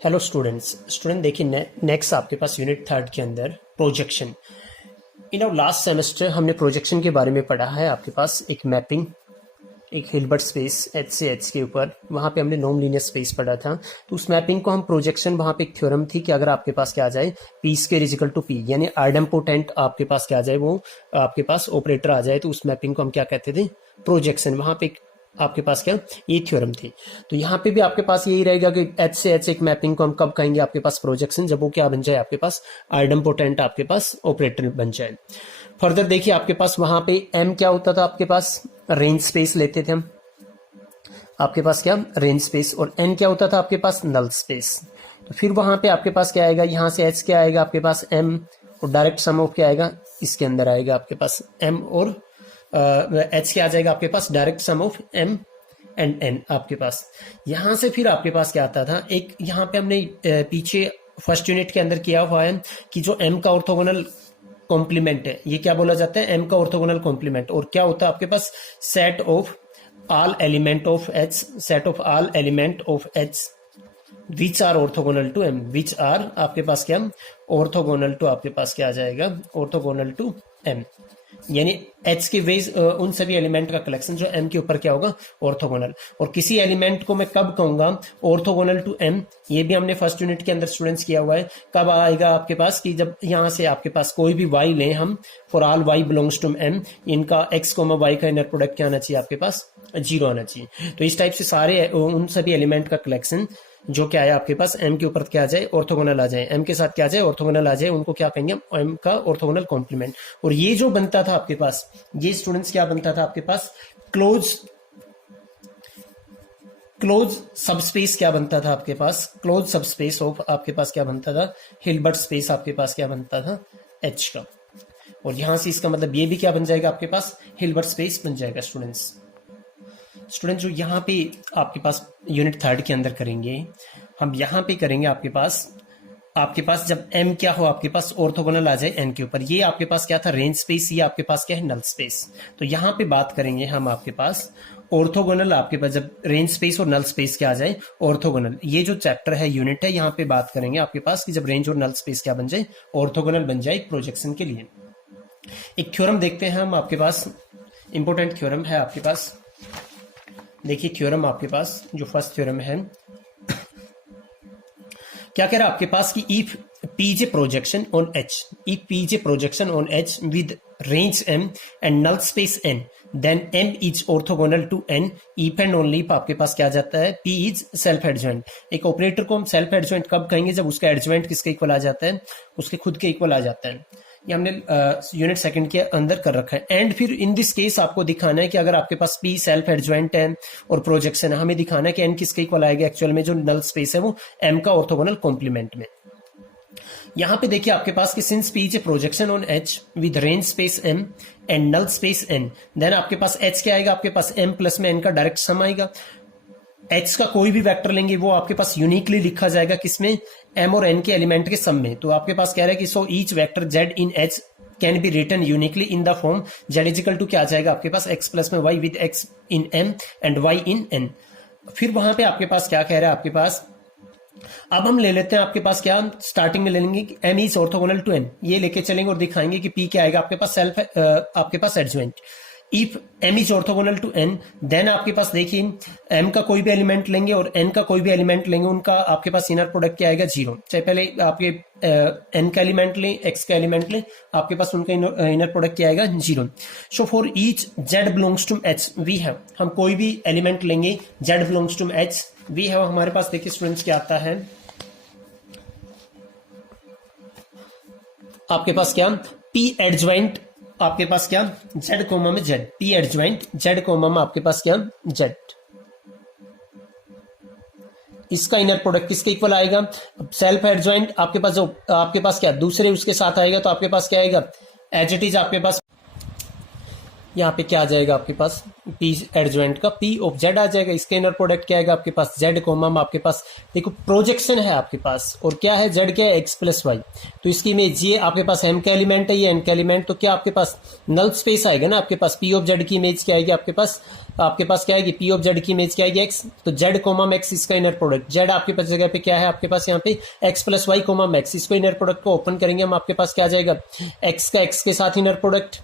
Hello student देखिए next आपके पास unit third के अंदर projection. In our last semester हमने प्रोजेक्शन के बारे में पढ़ा है। आपके पास एक मैपिंग, एक हिल्बर्ट स्पेस एच से एच के ऊपर, वहाँ पे हमने नॉन लीनियर स्पेस पढ़ा था। तो उस मैपिंग को हम प्रोजेक्शन, वहाँ पे एक थ्योरम थी कि अगर आपके पास क्या आ जाए P square is equal to P, यानी आइडेम्पोटेंट आपके पास क्या आ जाए, वो आपके पास ऑपरेटर आ जाए, तो उस मैपिंग को हम क्या कहते थे, प्रोजेक्शन। वहाँ पे आपके पास क्या ये थ्योरम थी। तो यहाँ पे भी आपके पास यही रहेगा कि एच से एच एक मैपिंग को हम कब कहेंगे आपके पास प्रोजेक्शन, जब वो क्या बन जाए, आपके पास आइडेम्पोटेंट आपके पास ऑपरेटर बन जाए। फर्दर देखिए आपके पास वहां पे एम क्या होता था, आपके पास रेंज स्पेस लेते थे हम, आपके पास क्या रेंज स्पेस, और एन क्या होता था आपके पास नल स्पेस। तो फिर वहां पे आपके पास क्या आएगा, यहाँ से एच क्या आएगा आपके पास एम, और डायरेक्ट सम ऑफ क्या आएगा, इसके अंदर आएगा आपके पास एम और एच क्या आ जाएगा आपके पास direct sum of M and N आपके पास। यहां से फिर आपके पास क्या आता था, एक यहाँ पे हमने पीछे फर्स्ट यूनिट के अंदर किया हुआ है कि जो एम का ऑर्थोगोनल कॉम्प्लीमेंट है, ये क्या बोला जाता है, एम का ऑर्थोगोनल कॉम्प्लीमेंट। और क्या होता है आपके पास, set of all element of H, set of all element of H which are orthogonal to M, which are आपके पास क्या orthogonal to, आपके पास क्या आ जाएगा orthogonal to M, यानी H के वेज उन सभी एलिमेंट का कलेक्शन जो M के ऊपर क्या होगा ऑर्थोगोनल। और किसी एलिमेंट को मैं कब कहूंगा ऑर्थोगोनल टू M, ये भी हमने फर्स्ट यूनिट के अंदर स्टूडेंट्स किया हुआ है। कब आएगा आपके पास कि जब यहां से आपके पास कोई भी y लें हम, for all y belongs to M, इनका x, y का इनर प्रोडक्ट क्या आना चाहिए आपके पास, 0 आना चाहिए। तो इस टाइप से सारे उन सभी एलिमेंट का कलेक्शन जो क्या है आपके पास एम के ऊपर क्या आ जाए ऑर्थोगोनल आ जाए, एम के साथ क्या आ जाए ऑर्थोगोनल आ जाए, उनको क्या कहेंगे एम का ऑर्थोगोनल कॉम्प्लीमेंट। और ये जो बनता था आपके पास, ये स्टूडेंट्स क्या बनता था आपके पास, क्लोज सबस्पेस क्या बनता था आपके पास, क्लोज सबस्पेस ऑफ आपके पास क्या बनता था, हिल्बर्ट स्पेस आपके पास क्या बनता था एच का। और यहां से इसका मतलब ये भी क्या बन जाएगा आपके पास हिल्बर्ट स्पेस बन जाएगा। स्टूडेंट जो यहाँ पे आपके पास यूनिट थर्ड के अंदर करेंगे, हम यहाँ पे करेंगे आपके पास जब m क्या हो आपके पास ऑर्थोगोनल आ जाए n के ऊपर, ये आपके पास क्या था रेंज स्पेस, ये आपके पास क्या है नल स्पेस। तो यहाँ पे बात करेंगे हम आपके पास ऑर्थोगोनल, आपके पास जब रेंज स्पेस और नल स्पेस क्या आ जाए ऑर्थोगोनल, ये जो चैप्टर है यूनिट है, यहाँ पे बात करेंगे आपके पास कि जब रेंज और नल स्पेस क्या बन जाए ऑर्थोगोनल बन जाए प्रोजेक्शन के लिए। एक थ्योरम देखते हैं हम, आपके पास इंपोर्टेंट थ्योरम है आपके पास। देखिए थ्योरम आपके पास जो फर्स्ट थ्योरम है क्या कह रहा है आपके पास कि if P is a projection on H, if P is a projection on H with range M and null space N, then M is orthogonal to N if and only if आपके पास क्या जाता है P is self adjoint. एक operator को हम self adjoint कब कहेंगे, जब उसका एडजॉइंट किसके इक्वल आ जाता है, उसके खुद के इक्वल आ जाता है। ये हमने यूनिट सेकंड के अंदर कर रखा है। एंड फिर इन दिस केस आपको दिखाना है कि अगर आपके पास पी सेल्फ एडजॉइंट है और प्रोजेक्शन है, हमें दिखाना है कि एन किसके इक्वल आएगा एक्चुअल में, जो नल स्पेस है वो एम का ऑर्थोगोनल कॉम्प्लीमेंट में। यहां पे देखिए आपके पास कि since P is a projection on H with range space M and null space N, then आपके पास एच क्या आएगा आपके पास एम प्लस में एन का डायरेक्ट सम आएगा। एच का कोई भी वेक्टर लेंगे वो आपके पास यूनिकली लिखा जाएगा किसमें, एम और एन के एलिमेंट के सम में। तो आपके पास कह रहा है कि so each vector z in H can be written uniquely in the form z equal to क्या आ जाएगा आपके पास एक्स प्लस में y with x in M and y in N. फिर वहां पे आपके पास क्या कह रहा है आपके पास, अब हम ले लेते हैं आपके पास क्या, स्टार्टिंग में ले लेंगे कि M is orthogonal to N, ये लेके चलेंगे और दिखाएंगे कि पी क्या आएगा आपके पास सेल्फ आपके पास adjoint. If M is orthogonal to N, then आपके पास देखिए एम का कोई भी एलिमेंट लेंगे और एन का कोई भी एलिमेंट लेंगे, उनका आपके पास इनर प्रोडक्ट क्या आएगा 0। चाहे पहले आपके एन का एलिमेंट लें, एक्स का एलिमेंट लें, आपके पास उनका इनर प्रोडक्ट क्या आएगा 0। So for each z belongs to H we have, हम कोई भी एलिमेंट लेंगे z belongs to H we have, हमारे पास देखिए स्टूडेंट्स क्या आता है आपके पास क्या पी एडजॉइंट, आपके पास क्या जेड कोमा में z, P adjoint z comma में आपके पास क्या जेड, इसका इनर प्रोडक्ट किसके इक्वल आएगा, सेल्फ एडजॉइंट आपके पास जो आपके पास क्या दूसरे उसके साथ आएगा, तो आपके पास क्या आएगा एज इट इज आपके पास यहाँ पे क्या आ जाएगा आपके पास, पी एडजॉइंट का पी ऑफ जेड आ जाएगा। इसका इनर प्रोडक्ट क्या आएगा आपके पास, जेड कोमा में आपके पास देखो प्रोजेक्शन है आपके पास, और क्या है, जेड क्या है, एक्स प्लस वाई। तो इसकी इमेज ये आपके पास एम का एलिमेंट है, ये एन का एलिमेंट, तो क्या आपके पास नल स्पेस आएगा ना आपके पास। पी ऑफ जेड की इमेज क्या आएगी आपके पास क्या आएगी, पी ऑफ जेड की इमेज क्या आएगी, एक्स। तो जेड कोमा एक्स इसका इनर प्रोडक्ट, जेड आपके पास जगह पे क्या है आपके पास यहाँ पे x plus y comma x. इसको इनर प्रोडक्ट को ओपन करेंगे हम, आपके पास क्या आ जाएगा, एक्स का एक्स के साथ इनर प्रोडक्ट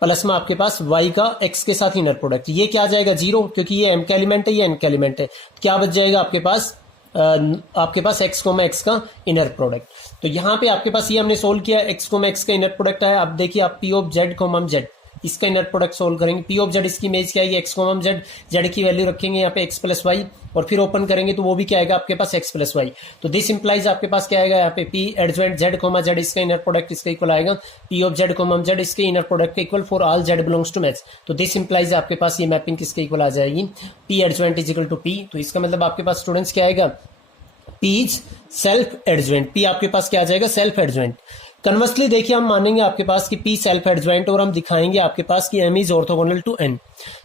प्लस में आपके पास y का x के साथ इनर प्रोडक्ट। ये क्या आ जाएगा, जीरो, क्योंकि ये m का एलिमेंट है, ये n का एलिमेंट है। क्या बच जाएगा आपके पास x कोमा x का इनर प्रोडक्ट। तो यहाँ पे आपके पास ये हमने सोल्व किया, x कोमा x का इनर प्रोडक्ट है। अब देखिए आप p of z comma z इसका इनर प्रोडक्ट सोल्व करेंगे। पी ऑफ जेड इसकी इमेज क्या है, एक्स कोमा जेड, जेड की वैल्यू रखेंगे यहाँ पे एक्स प्लस वाई, और फिर ओपन करेंगे तो वो भी क्या आएगा आपके पास एक्स प्लस वाई। तो दिस इंप्लाइज आपके पास क्या आएगा यहाँ पे, P adjoint z comma z इसका इनर प्रोडक्ट इसका इक्वल आएगा P of z comma z इसके इनर प्रोडक्ट के equal for all z belongs to match. तो दिस इंप्लाइज आपके पास ये मैपिंग किसके इक्वल आ जाएगी, P adjoint is equal to P. तो इसका मतलब आपके पास स्टूडेंट्स क्या आएगा, P is self adjoint, P आपके पास क्या आ जाएगा, सेल्फ एडजॉइंट। कन्वर्सली देखिए हम मानेंगे आपके पास कि P सेल्फ एडजॉइंट, और हम दिखाएंगे आपके पास कि M is orthogonal to N।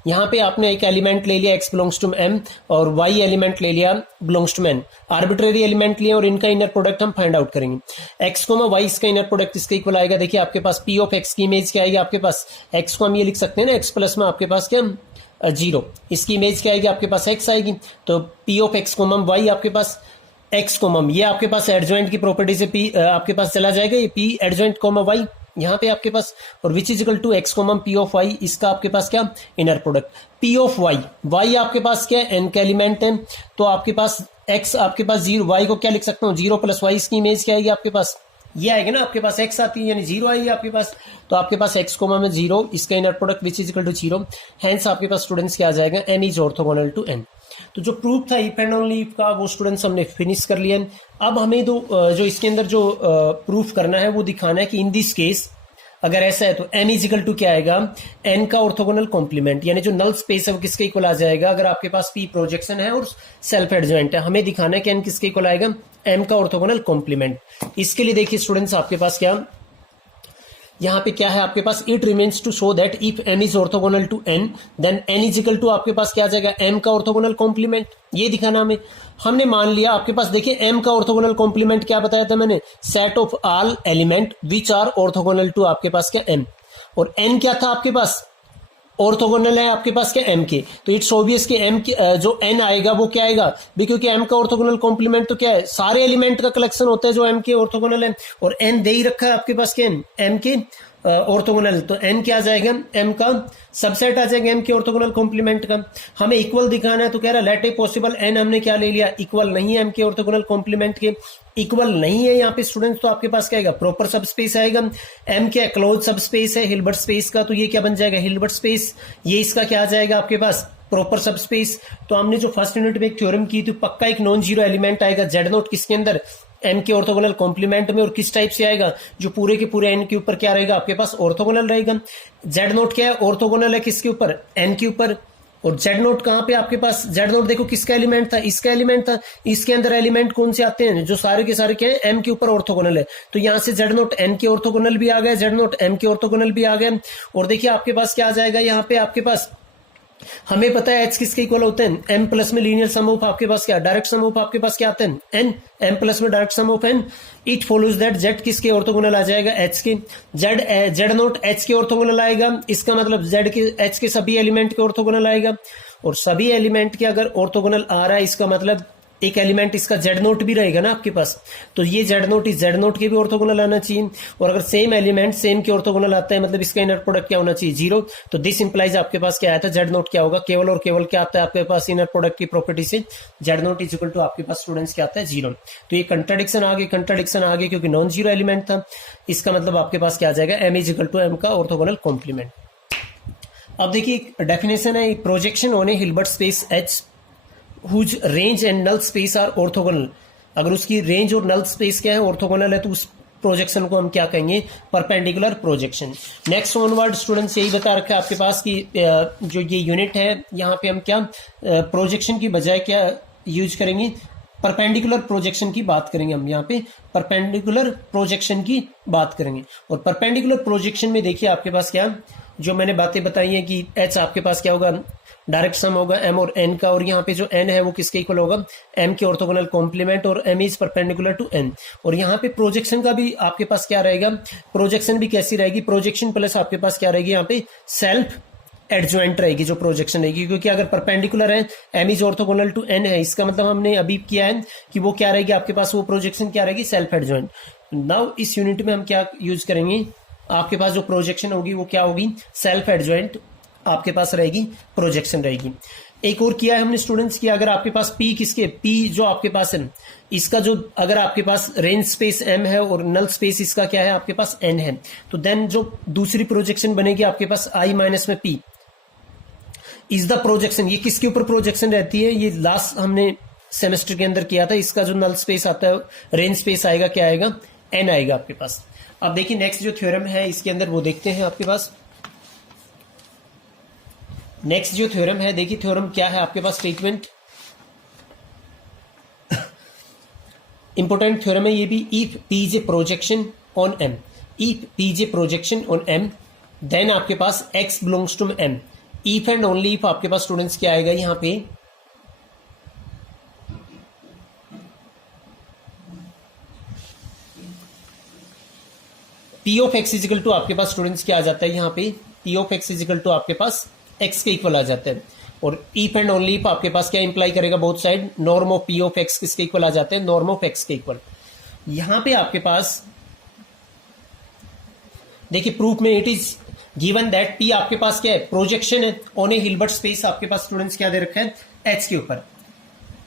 यहाँ पे आपने एक एलिमेंट ले लिया X बिलोंग्स टू M और Y एलिमेंट ले लिया belongs to N, arbitrary element लिए, और इनका इनर प्रोडक्ट हम फाइंड आउट करेंगे। X कोमा Y इसका इनर प्रोडक्ट इसके इक्वल आएगा। देखिए आपके पास P ऑफ X की इमेज क्या आएगी आपके पास, X को हम ये लिख सकते हैं ना, X प्लस में आपके पास क्या जीरो, इसकी इमेज क्या आएगी आपके पास X आएगी। तो P of X comma Y आपके पास एक्स कोमम, ये आपके पास एडजॉइंट की प्रॉपर्टी से पी आपके पास चला जाएगा, ये पी एडजॉइंट कोमा वाई यहाँ पे आपके पास, और which is equal to X comma P of Y, इसका आपके पास क्या inner product P of Y. Y आपके पास क्या है, एन का एलिमेंट है, तो आपके पास एक्स आपके पास जीरो, वाई को क्या लिख सकता हूँ, जीरो प्लस वाई, इसकी इमेज क्या आएगी आपके पास, ये आएगा ना आपके पास एक्स आती है, यानी जीरो आएगी आपके पास। तो आपके पास एक्स कोमा में जीरो, इसका inner product which is equal to zero, hence आपके पास स्टूडेंट्स क्या आ जाएगा, M is orthogonal to N. तो जो प्रूफ था इफ एंड ओनली इफ का वो स्टूडेंट्स हमने फिनिश कर लिया। अब हमें जो इसके अंदर जो प्रूफ करना है वो दिखाना है कि इन दिस केस अगर ऐसा है तो m इज इक्वल टू क्या आएगा, n का ऑर्थोगोनल कॉम्प्लीमेंट, यानी जो नल स्पेस है वो किसके इक्वल आ जाएगा, अगर आपके पास p प्रोजेक्शन है और सेल्फ एडजॉइंट है, हमें दिखाना है कि n किसके इक्वल आएगा, m का ऑर्थोगोनल कॉम्प्लीमेंट। इसके लिए देखिए स्टूडेंट्स आपके पास क्या यहाँ पे क्या है आपके पास, it remains to show that if m is orthogonal to n then n is equal to आपके पास क्या आ जाएगा, m का ऑर्थोगोनल कॉम्प्लीमेंट। ये दिखाना हमें, हमने मान लिया आपके पास देखिए m का ऑर्थोगोनल कॉम्प्लीमेंट क्या बताया था मैंने, set of all element which are orthogonal to आपके पास क्या m, और n क्या था आपके पास, ऑर्थोगोनल है आपके पास क्या m के। तो इट्स ऑब्वियस कि m की जो n आएगा वो क्या आएगा भी, क्योंकि m का ऑर्थोगोनल कॉम्प्लीमेंट तो क्या है, सारे एलिमेंट का कलेक्शन होता है जो m के ऑर्थोगोनल है, और n दे ही रखा है आपके पास क्या m के ऑर्थोगोनल, तो n क्या आ जाएगा, m का सबसेट आ जाएगा m के ऑर्थोगोनल कॉम्प्लीमेंट का। हमें इक्वल दिखाना है तो कह रहा है लेट ए पॉसिबल n, हमने क्या ले लिया, इक्वल नहीं है m के ऑर्थोगोनल कॉम्प्लीमेंट के, इक्वल नहीं है यहाँ पे स्टूडेंट्स, तो आपके पास क्या आएगा, प्रॉपर सब स्पेस आएगा। m क्या क्लोज सब स्पेस है हिल्बर्ट स्पेस का, तो ये क्या बन जाएगा, हिल्बर्ट स्पेस, ये इसका क्या आ जाएगा आपके पास, प्रॉपर सब स्पेस। तो हमने जो फर्स्ट यूनिट में एक थ्योरम की थी, पक्का एक नॉन जीरो एलिमेंट आएगा जेड नोट किसके अंदर, m के ऑर्थोगोनल कॉम्प्लीमेंट में, और किस टाइप से आएगा, जो पूरे के पूरे n के ऊपर क्या रहेगा आपके पास, ऑर्थोगोनल रहेगा। जेड नोट क्या है, ऑर्थोगोनल है किसके ऊपर, n के ऊपर, और जेड नोट कहाँ पे आपके पास, जेड नोट देखो किसका एलिमेंट था, इसका एलिमेंट था, इसके अंदर एलिमेंट कौन से आते हैं, जो सारे के सारे क्या है, m के ऊपर ऑर्थोगोनल है। तो यहाँ से जेड नोट n के ऑर्थोगोनल भी आ गया, जेड नोट m के ऑर्थोगोनल भी आ गए, और देखिए आपके पास क्या आ जाएगा, यहाँ पे आपके पास हमें पता है h किसके इक्वल होते हैं, m प्लस में लीनियर सम ऑफ आपके पास क्या, डायरेक्ट सम ऑफ आपके पास क्या आते हैं n, m प्लस में direct sum of n। It follows that z किसके ऑर्थोगोनल आ जाएगा, h के, जेड नोट h के ऑर्थोगोनल आएगा, इसका मतलब z के h के सभी एलिमेंट के ऑर्थोगोनल आएगा, और सभी एलिमेंट के अगर ऑर्थोगोनल आ रहा है इसका मतलब एक एलिमेंट इसका जेड नोट भी रहेगा ना आपके पास, तो ये जेड नोट इस जेड नोट के भी ऑर्थोगोनल आना चाहिए, और अगर सेम एलिमेंट सेम के ऑर्थोगोनल आता है मतलब इसका इनर प्रोडक्ट क्या होना चाहिए, जीरो। तो दिस इंप्लाइज आपके पास क्या आया था, जेड नोट क्या होगा, केवल और केवल क्या आता है आपके पास इनर प्रोडक्ट की प्रॉपर्टी से, z not is equal to आपके पास स्टूडेंट्स क्या आता है, जीरो। तो ये कंट्राडिक्शन आ गई क्योंकि नॉन जीरो एलिमेंट था, इसका मतलब आपके पास क्या आ जाएगा, M is equal to M का ऑर्थोगोनल कॉम्प्लीमेंट। अब देखिए डेफिनेशन है, projection on a Hilbert space H whose range and null space are orthogonal, अगर उसकी रेंज और नल स्पेस क्या है, ऑर्थोगोनल है, तो उस प्रोजेक्शन को हम क्या कहेंगे, perpendicular projection. Next onward students यही बता रखा है आपके पास कि जो ये यूनिट है यहाँ पे हम क्या प्रोजेक्शन की बजाय क्या यूज करेंगे, परपेंडिकुलर प्रोजेक्शन की बात करेंगे। हम यहाँ पे परपेंडिकुलर प्रोजेक्शन की बात करेंगे, और परपेंडिकुलर प्रोजेक्शन में देखिए आपके पास क्या जो मैंने बातें बताई हैं कि एच आपके पास क्या होगा, डायरेक्ट सम होगा एम और एन का, और यहाँ पे जो एन है वो किसके इक्वल होगा, एम के ऑर्थोगोनल कॉम्प्लीमेंट, और M is perpendicular to N. और यहाँ पे प्रोजेक्शन का भी आपके पास क्या रहेगा, प्रोजेक्शन भी कैसी रहेगी, प्रोजेक्शन प्लस आपके पास क्या रहेगी यहाँ पे सेल्फ एडजॉइंट रहेगी जो प्रोजेक्शन रहेगी, क्योंकि अगर परपेंडिकुलर है M is orthogonal to N है, इसका मतलब हमने अभी किया है कि वो क्या रहेगी आपके पास, वो प्रोजेक्शन क्या रहेगी, सेल्फ एडजॉइंट। नाउ इस यूनिट में हम क्या यूज करेंगे, आपके पास जो प्रोजेक्शन होगी वो क्या होगी, सेल्फ एडजॉइंट आपके पास रहेगी, प्रोजेक्शन रहेगी। एक और किया है हमने स्टूडेंट्स की, अगर आपके पास पी किसके, पी जो आपके पास है इसका जो, अगर आपके पास रेंज स्पेस एम है और नल स्पेस इसका क्या है आपके पास एन है, तो देन जो दूसरी प्रोजेक्शन बनेगी आपके पास आई माइनस में पी इज द प्रोजेक्शन। ये किसके ऊपर प्रोजेक्शन रहती है, ये लास्ट हमने सेमेस्टर के अंदर किया था। इसका जो नल स्पेस आता है, रेंज स्पेस आएगा क्या आएगा, एन आएगा आपके पास। अब देखिए नेक्स्ट जो थ्योरम है इसके अंदर वो देखते हैं आपके पास। नेक्स्ट जो थ्योरम है, देखिए थ्योरम क्या है आपके पास, स्टेटमेंट इंपोर्टेंट थ्योरम है ये भी। If P is a projection on M, if P is a projection on M then आपके पास X belongs to M. If and only if आपके पास स्टूडेंट्स क्या आएगा यहां पे, P of x is equal to आपके पास स्टूडेंट्स क्या आ जाता है यहां पे, P of x is equal to आपके पास एक्स के इक्वल आ जाता है। और इफ एंड ओनली इफ आपके पास क्या इंप्लाई करेगा, both side norm of P of X किसके इक्वल आ जाते हैं, नॉर्म ऑफ एक्स के इक्वल। यहां पे आपके पास देखिए प्रूफ में it is given that P आपके पास क्या है, प्रोजेक्शन है ऑन ए हिल्बर्ट स्पेस, आपके पास स्टूडेंट्स क्या दे रखा है, एच के ऊपर,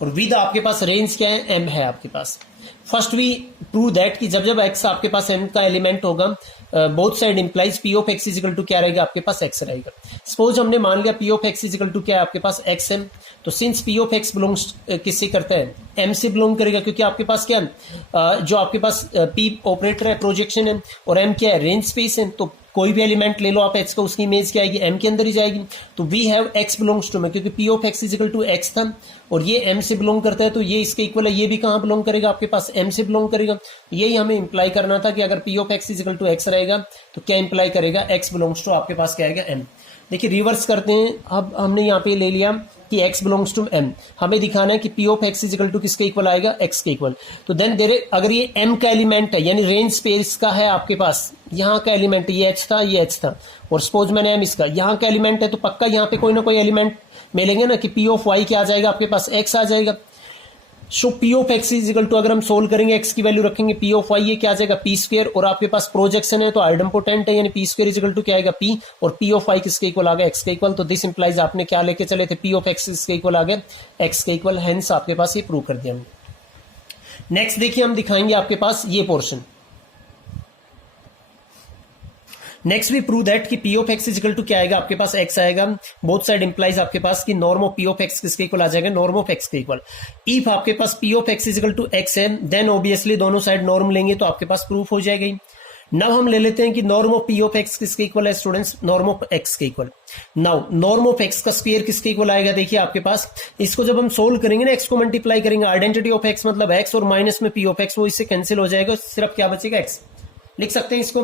और विद आपके पास रेंज क्या है, एम है आपके पास। फर्स्ट वी प्रूव दैट कि जब जब एक्स आपके पास एम का एलिमेंट होगा, both side implies P of x is equal to क्या रहेगा आपके पास, एक्स रहेगा। सपोज हमने मान लिया P of x is equal to क्या है आपके पास, एक्स एम, तो since P of x belongs किससे करता है, एम से बिलोंग करेगा, क्योंकि आपके पास क्या है, जो आपके पास पी ऑपरेटर है प्रोजेक्शन है और एम क्या है रेंज स्पेस है, तो कोई भी एलिमेंट ले लो आप एक्स का, उसकी इमेज क्या आएगी, एम के अंदर ही जाएगी। तो we have x belongs to में, क्योंकि P of x is equal to x था और ये एम से बिलोंग करता है, तो ये इसके इक्वल है, ये भी कहां बिलोंग करेगा आपके पास, एम से बिलोंग करेगा। यही हमें इंप्लाई करना था कि अगर P of x is equal to x रहेगा तो क्या इंप्लाई करेगा, एक्स बिलोंग्स टू आपके पास क्या आएगा, एम। देखिए रिवर्स करते हैं, अब हमने यहाँ पे ले लिया कि x बिलोंग्स टू m, हमें दिखाना है कि p of x equal to किसके इक्वल आएगा, x के इक्वल। तो देन अगर ये m का एलिमेंट है, यानी रेंज स्पेस का है आपके पास, यहाँ का एलिमेंट ये h था, ये h था, और सपोज मैंने m इसका यहाँ का एलिमेंट है, तो पक्का यहाँ पे कोई ना कोई एलिमेंट मिलेंगे ना कि p ऑफ y क्या आ जाएगा आपके पास, x आ जाएगा। So P of x is equal to अगर हम सोल्व करेंगे, एक्स की वैल्यू रखेंगे, पी ऑफ वाई ये क्या आ जाएगा, पी स्क्वायर, और आपके पास प्रोजेक्शन है तो आइडम्पोटेंट है, यानी पी स्क्वायर इजिकल टू क्या आएगा, पी, और पी ऑफ वाई किसके इक्वल आ गया, एक्स के इक्वल। तो दिस इंप्लाइज आपने क्या लेके चले थे, पी ऑफ एक्स किसके इक्वल आ गया, एक्स के इक्वल, हेंस आपके पास ये प्रूव कर दिया हमने। नेक्स्ट देखिए हम दिखाएंगे आपके पास ये portion. Next we prove that कि P of x is equal to क्या आएगा आपके पास, एक्स आएगा, बोथ साइड इंप्लाइज आपके पास कि norm of P of X किसके इक्वल आ जाएगा, नॉर्म ऑफ एक्स के इक्वल। इफ आपके पास P of x is equal to X है, देन ऑब्वियसली दोनों साइड नॉर्म लेंगे तो आपके पास प्रूफ हो जाएगी। नाउ हम ले लेते हैं कि norm of P of X किसके इक्वल है स्टूडेंट्स, नॉर्म ऑफ एक्स के equal. Now norm of x का स्क्वायर किसके इक्वल आएगा, देखिए आपके पास इसको जब हम सोल्व करेंगे ना, एक्स को मल्टीप्लाई करेंगे, आइडेंटिटी ऑफ एक्स मतलब एक्स और माइनस में पी ऑफ एक्स, वो इससे कैंसिल हो जाएगा, सिर्फ क्या बचेगा, एक्स लिख सकते हैं इसको।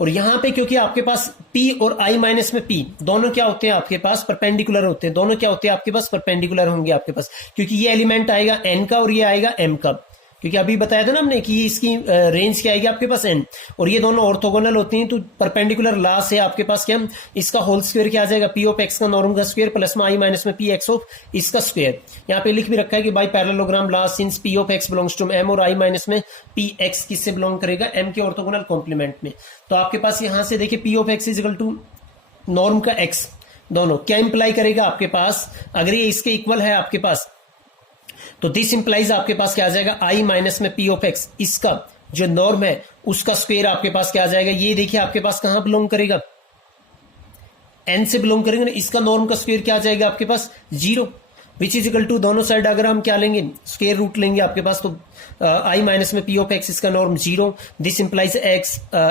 और यहां पे क्योंकि आपके पास p और i माइनस में p दोनों क्या होते हैं आपके पास, परपेंडिकुलर होते हैं, दोनों क्या होते हैं आपके पास, परपेंडिकुलर होंगे आपके पास, क्योंकि ये एलिमेंट आएगा n का और ये आएगा m का, क्योंकि अभी बताया था ना हमने कि इसकी रेंज क्या आएगी आपके पास n, और ये दोनों ऑर्थोगोनल होती हैं, तो परपेंडिकुलर लॉ से आपके पास क्या, इसका होल स्क्वायर क्या आ जाएगा, पी ऑफ एक्स का नॉर्म का स्क्वायर प्लस में i माइनस में पी एक्स ऑफ इसका स्क्वायर। यहाँ पे लिख भी रखा है कि by parallelogram law since P of x belongs to m और i माइनस में पी एक्स किससे बिलोंग करेगा, m के ऑर्थोगोनल कॉम्प्लीमेंट में। तो आपके पास यहां से देखिए P of x is equal to norm का x, दोनों क्या इंप्लाई करेगा आपके पास, अगर ये इसके इक्वल है आपके पास, तो दिस इंप्लाइज आपके पास क्या आ जाएगा, i माइनस में पी ऑफ एक्स, इसका जो नॉर्म है उसका स्क्वायर आपके पास क्या आ जाएगा, ये देखिए आपके पास कहां बिलोंग करेगा, n से बिलोंग करेंगे ना, इसका नॉर्म का स्क्वायर क्या आ जाएगा आपके पास, 0, विच इज इक्वल टू दोनों साइड अगर हम क्या लेंगे, स्क्वायर रूट लेंगे आपके पास, तो i माइनस में पी ऑफ एक्स इसका नॉर्म 0, दिस इंप्लाइज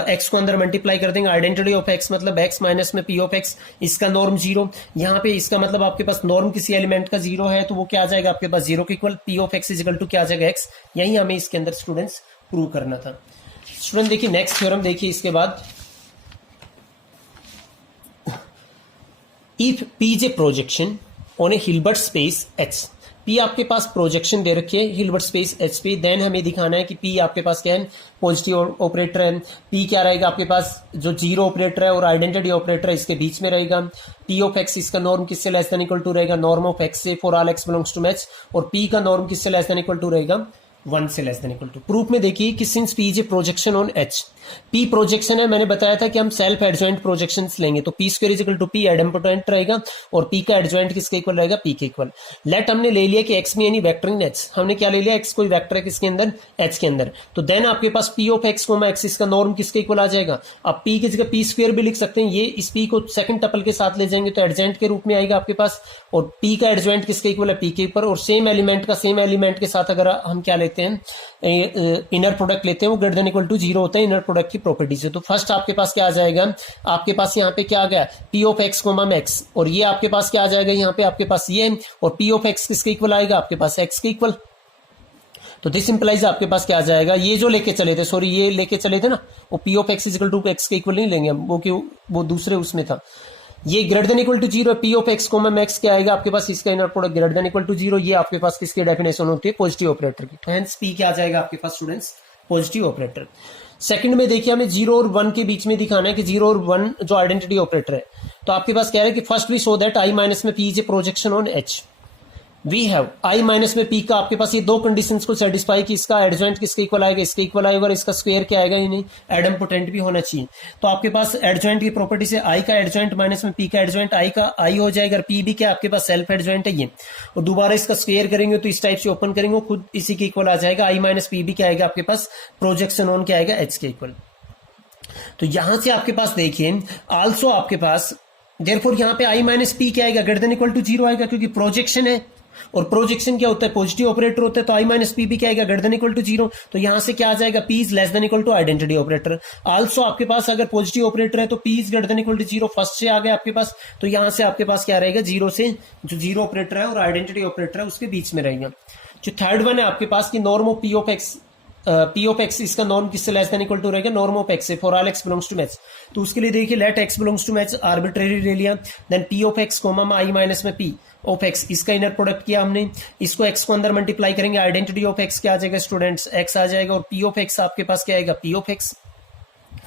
x को अंदर मल्टीप्लाई कर देंगे, आइडेंटिटी ऑफ x मतलब x माइनस में पी ऑफ एक्स इसका नॉर्म 0, यहाँ पे इसका मतलब आपके पास नॉर्म किसी एलिमेंट का 0 है तो वो क्या आ जाएगा आपके पास 0 के equal, P of x is equal to क्या आ जाएगा, x। यही हमें इसके अंदर स्टूडेंट्स प्रूव करना था। स्टूडेंट देखिए नेक्स्ट थ्योरम देखिए इसके बाद, if P is a projection on a Hilbert space H, P आपके पास प्रोजेक्शन दे रखी है हिल्बर्ट स्पेस एच पे, देन हमें दिखाना है कि पी आपके पास क्या है, पॉजिटिव ऑपरेटर है। पी क्या रहेगा आपके पास, जो जीरो ऑपरेटर है और आइडेंटिटी ऑपरेटर है इसके बीच में रहेगा। पी ऑफ एक्स इसका नॉर्म किससे लेस देन इक्वल टू रहेगा, नॉर्म ऑफ एक्स से for all x belongs to match, और पी का नॉर्म किससे लेस देन इक्वल टू रहेगा, 1 से less than equal to. Proof में देखिए कि since P is a projection on H, P projection है, मैंने बताया था कि हम सेल्फ एडजॉइंट प्रोजेक्शंस लेंगे, तो P square is equal to P idempotent रहेगा, और पी का एडजॉइंट किसके इक्वल रहेगा, पी के इक्वल। लेट हमने ले लिया कि एक्स में एनी वेक्टर इन एच, हमने क्या ले लिया, एक्स कोई वेक्टर है किसके अंदर, एच के अंदर, तो देन आपके पास P of x comma X इसका नॉर्म किसके इक्वल आ जाएगा। अब पी की जगह पी स्क्वायर भी लिख सकते हैं, ये इस पी को सेकंड टपल के साथ ले जाएंगे तो एडजॉइंट के रूप में आएगा आपके पास, और पी का एडजॉइंट किसके इक्वल है, पी के ऊपर, और सेम एलिमेंट का सेम एलिमेंट के साथ अगर हम क्या लेते हैं, इनर प्रोडक्ट लेते हैं, वो ग्रेटर देन इक्वल टू 0 होता है इनर प्रोडक्ट की प्रॉपर्टी से। तो फर्स्ट आपके पास क्या आ जाएगा, आपके पास यहाँ पे क्या आ गया, P of x comma max, और ये आपके पास क्या आ जाएगा, यहाँ पे आपके पास ये, और पी ऑफ एक्स किसके इक्वल आएगा, आपके पास एक्स के इक्वल। तो दिस इंप्लाइज आपके पास क्या आ जाएगा, ये जो लेके चले थे, सॉरी ये लेके चले थे ना, वो P of x equal to x के इक्वल नहीं लेंगे हम, वो क्यों, वो दूसरे उसमें था, ये greater than equal to 0, P of x comma max क्या आएगा आपके पास, इसका inner product greater than equal to 0, ये आपके पास किसकी डेफिनेशन होती है, पॉजिटिव ऑपरेटर की। तो हेंस पी क्या आ जाएगा आपके पास स्टूडेंट्स, पॉजिटिव ऑपरेटर। सेकंड में देखिए हमें 0 और 1 के बीच में दिखाना है कि 0 और 1 जो आइडेंटिटी ऑपरेटर है, तो आपके पास क्या है कि first we show that I minus में P is a projection on H, we have I minus में पी का आपके पास ये दो कंडीशंस को सेटिस्फाई कि इसका एडजॉइंट किसके इक्वल आएगा, इसके इक्वल आएगा, और इसका स्क्वायर क्या आएगा, नहीं एडम पोटेंट भी होना चाहिए। तो आपके पास एडजॉइंट की प्रॉपर्टी से आई का एडजॉइंट माइनस में पी का एडजॉइंट आई का आई हो जाएगा, पी भी क्या आपके पास सेल्फ एडजॉइंट है ये, और दोबारा इसका स्क्वायर करेंगे तो इस टाइप से ओपन करेंगे खुद इसी के इक्वल आ जाएगा, आई माइनस पी भी क्या आएगा आपके पास, प्रोजेक्शन ऑन क्या आएगा, एच के इक्वल। तो यहां से आपके पास देखिए आल्सो आपके पास देयरफॉर यहां पे आई माइनस पी क्या आएगा, ग्रेटर देन इक्वल टू 0 आएगा, क्योंकि प्रोजेक्शन है, और प्रोजेक्शन क्या होता है, पॉजिटिव ऑपरेटर होता है, तो आई माइनस पी भी क्या आएगा, ग्रेटर देन इक्वल टू 0, तो यहां से क्या आ जाएगा, P is less than equal to identity operator. Also आपके पास अगर पॉजिटिव ऑपरेटर है तो P is greater than equal to 0 first से आ गया आपके पास, तो यहां से आपके पास क्या रहेगा, 0 से जो 0 ऑपरेटर है और आइडेंटिटी ऑपरेटर है उसके बीच में रहेगा। जो थर्ड वन है आपके पास की norm of P of x इसका नॉर्म किससे लेस देन इक्वल टू रहेगा, नॉर्म ऑफ एक्स से for all x belongs to match, तो उसके लिए देखिए let x belongs to match arbitrary ले लिया, then P of x comma I minus में पी ऑफ एक्स इसका इनर प्रोडक्ट किया हमने, इसको एक्स को अंदर मल्टीप्लाई करेंगे, आइडेंटिटी ऑफ एक्स क्या आ जाएगा स्टूडेंट्स, एक्स आ जाएगा, और पी ऑफ एक्स आपके पास क्या आएगा, पी ऑफ एक्स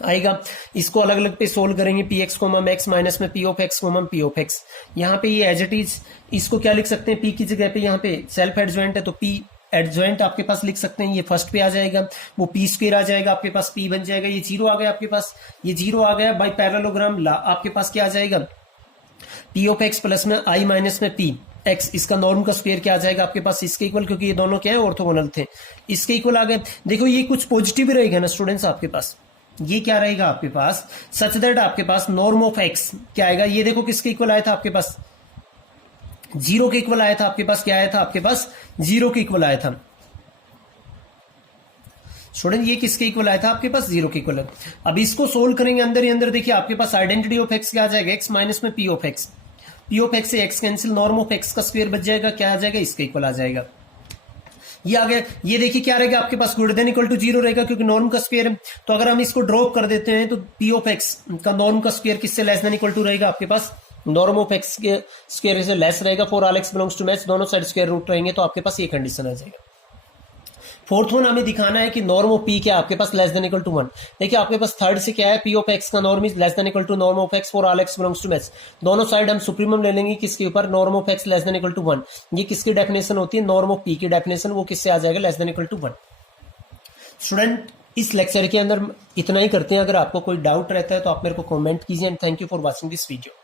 आएगा। इसको अलग अलग पे सोल्व करेंगे, P X comma X minus में P of x comma P of X, यहाँ पे ये एज इट इज इसको क्या लिख सकते हैं, पी की जगह पे यहाँ पे सेल्फ एडजॉइंट है तो पी एडजॉइंट आपके पास लिख सकते हैं, ये फर्स्ट पे आ जाएगा, वो पी स्क्वायर आ जाएगा आपके पास, पी बन जाएगा, ये 0 आ गया आपके पास, ये 0 आ गया, बाय पैरेललोग्राम आपके पास क्या आ जाएगा, पी ऑफ एक्स प्लस में आई माइनस में पी एक्स इसका नॉर्म का स्क्वायर क्या आ जाएगा आपके पास, इसके इक्वल, क्योंकि ये दोनों क्या है ऑर्थोगोनल थे, इसके इक्वल आ गए। देखो ये कुछ पॉजिटिव भी रहेगा ना स्टूडेंट्स आपके पास, ये क्या रहेगा आपके पास, सच दैट आपके पास नॉर्म ऑफ एक्स क्या आएगा, ये देखो किसके इक्वल आया था आपके पास, 0 के इक्वल आया था आपके पास, क्या आया था आपके पास, 0 के इक्वल आया था स्टूडेंट, ये किसके इक्वल आया था आपके पास, 0 के इक्वल है। अब इसको सोल्व करेंगे अंदर ही अंदर, देखिए आपके पास आइडेंटिटी ऑफ एक्स क्या आ जाएगा, एक्स माइनस में P of X, P of x से X cancel, norm of x का स्क्वायर बच जाएगा, क्या आ जाएगा, इसके इक्वल आ जाएगा, ये आ गया। ये देखिए क्या रहेगा आपके पास, ग्रेटर देन इक्वल टू 0 रहेगा, क्योंकि नॉर्म का स्क्वायर है, तो अगर हम इसको ड्रॉप कर देते हैं तो पी ऑफ एक्स का नॉर्म का स्क्वायर किससे लेस देन इक्वल टू रहेगा आपके पास, नॉर्म ऑफ एक्स के स्क्वायर से लेस रहेगा, for all x belongs to match, दोनों साइड स्क्वायर रूट रहेंगे, तो आपके पास ये कंडीशन आ जाएगा। फोर्थ वन हमें दिखाना है कि नॉर्म ऑफ पी क्या आपके पास लेस देन इक्वल टू 1, देखिए आपके पास थर्ड से क्या है, पी ऑफ एक्स का norm is less than equal to norm of x for all x belongs to match, दोनों साइड हम सुप्रीमम ले लेंगे किसके ऊपर, norm of x less than equal to 1, ये किसकी डेफिनेशन होती है, नॉर्म ऑफ पी की डेफिनेशन, वो किससे आ जाएगा, less than equal to 1। Student इस लेक्चर के अंदर इतना ही करते हैं, अगर आपको कोई डाउट रहता है तो आप मेरे को कमेंट कीजिए, and thank you for watching this video.